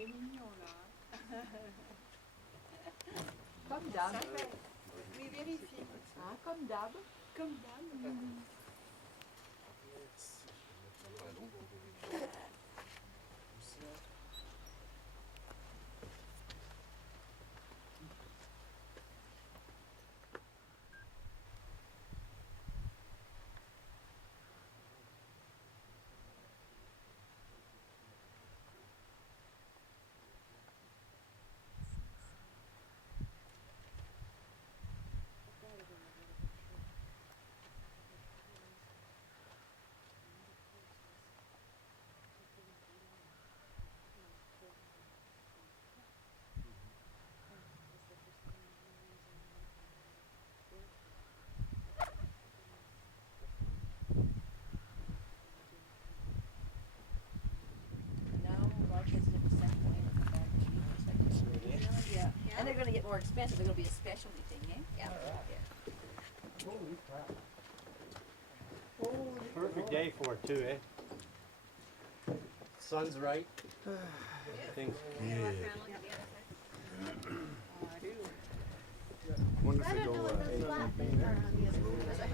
est mignon là. Comme d'hab. Oui, vérifie. Hein, comme d'hab. Comme d'hab. And they're going to get more expensive. They're going to be a specialty thing, eh? Yeah. Holy crap. Perfect day for it too, eh? Sun's right. Things good. Wonder if they go, I have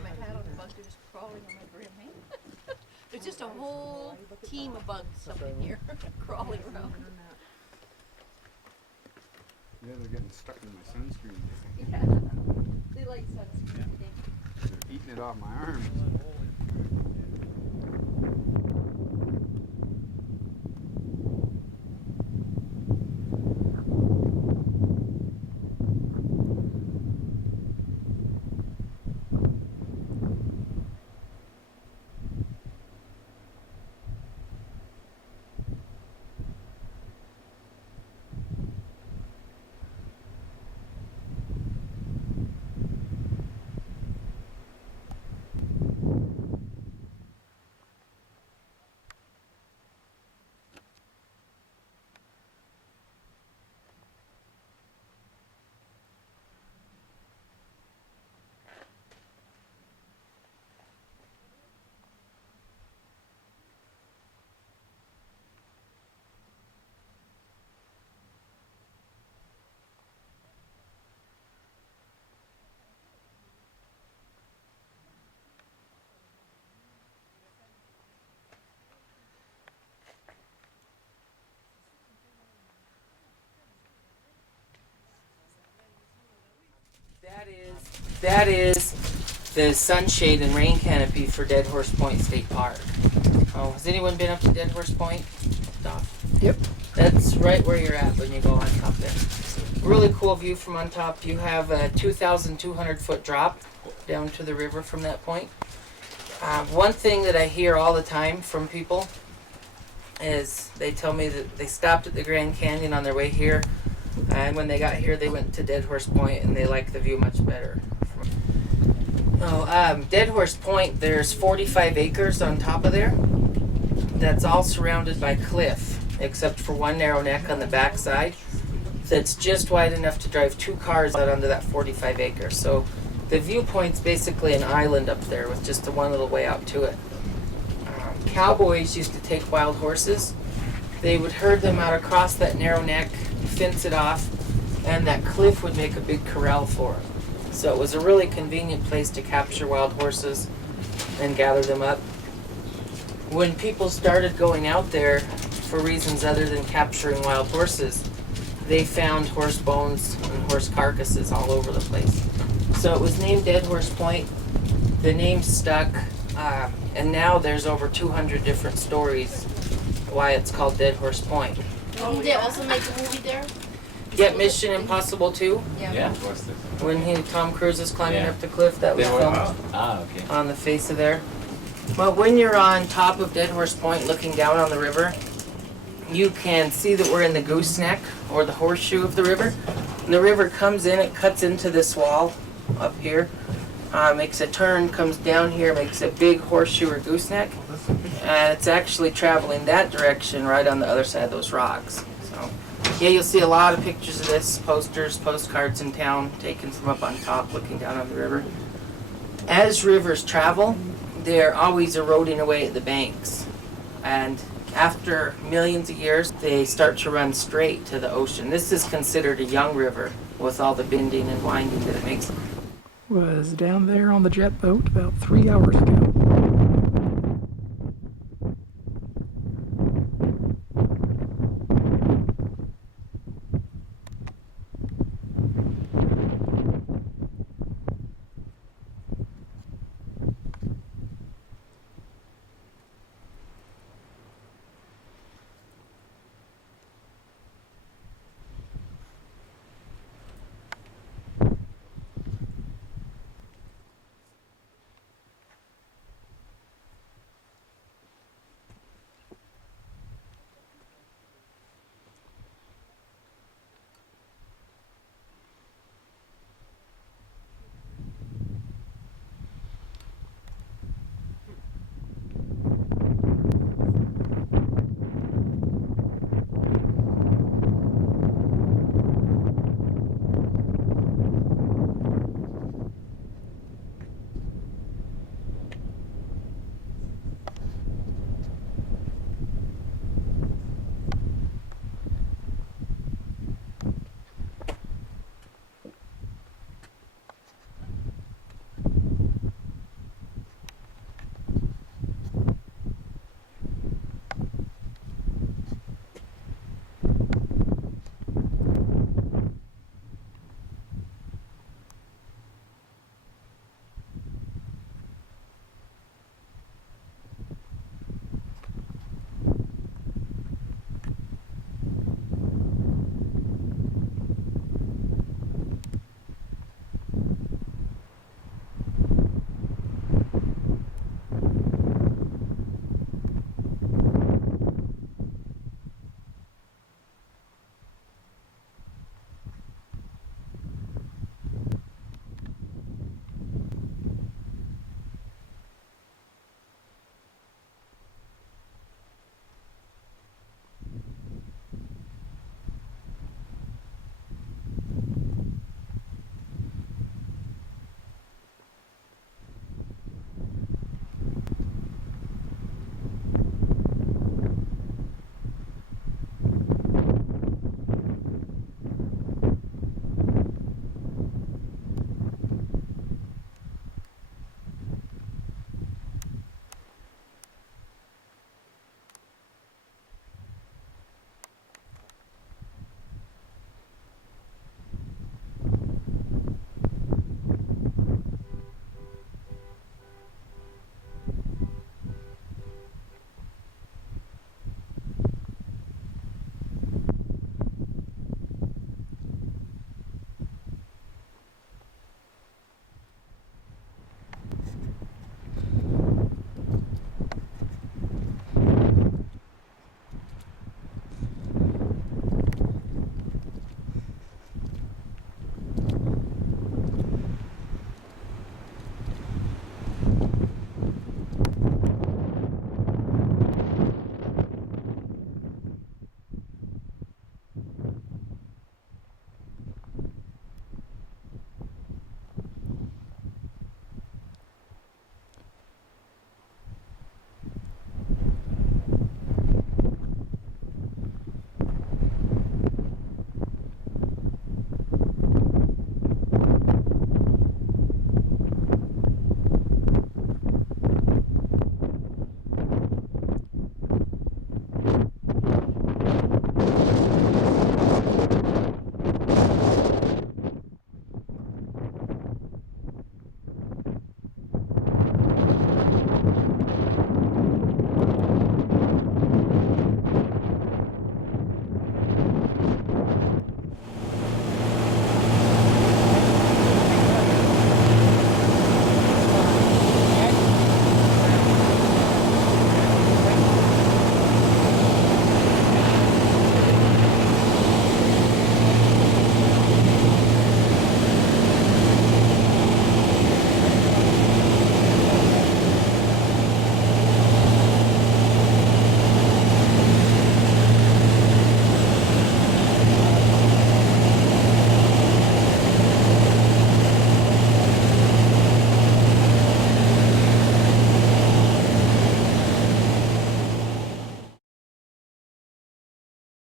my hat on, the bugs are just crawling on my brim, eh? There's just a whole team of bugs up in here crawling around. yeah, they're getting stuck in my sunscreen. Yeah. They like sunscreen, I think. They're eating it off my arms. That is the sunshade and rain canopy for Dead Horse Point State Park. Oh, has anyone been up to Dead Horse Point? Yep. That's right where you're at when you go on top there. Really cool view from on top. You have a 2,200 foot drop down to the river from that point. One thing that I hear all the time from people is they tell me that they stopped at the Grand Canyon on their way here, and when they got here they went to Dead Horse Point and they like the view much better. Dead Horse Point, there's 45 acres on top of there. That's all surrounded by cliff, except for one narrow neck on the back side that's just wide enough to drive 2 cars out onto that 45 acres. So the viewpoint's basically an island up there with just the one little way out to it. Cowboys used to take wild horses. They would herd them out across that narrow neck, fence it off, and that cliff would make a big corral for them. So it was a really convenient place to capture wild horses and gather them up. When people started going out there for reasons other than capturing wild horses, they found horse bones and horse carcasses all over the place. So it was named Dead Horse Point. The name stuck, and now there's over 200 different stories why it's called Dead Horse Point. Didn't they also make a movie there? Yeah, Mission Impossible 2. Yeah. When Tom Cruise is climbing Yeah. up the cliff, that was filmed Okay. on the face of there. But when you're on top of Dead Horse Point looking down on the river, you can see that we're in the gooseneck, or the horseshoe of the river. And the river comes in, it cuts into this wall up here, makes a turn, comes down here, makes a big horseshoe or gooseneck, and it's actually traveling that direction right on the other side of those rocks. So, yeah, you'll see a lot of pictures of this, posters, postcards in town, taken from up on top, looking down on the river. As rivers travel, they're always eroding away at the banks. And after millions of years, they start to run straight to the ocean. This is considered a young river with all the bending and winding that it makes. Was down there on the jet boat about 3 hours ago.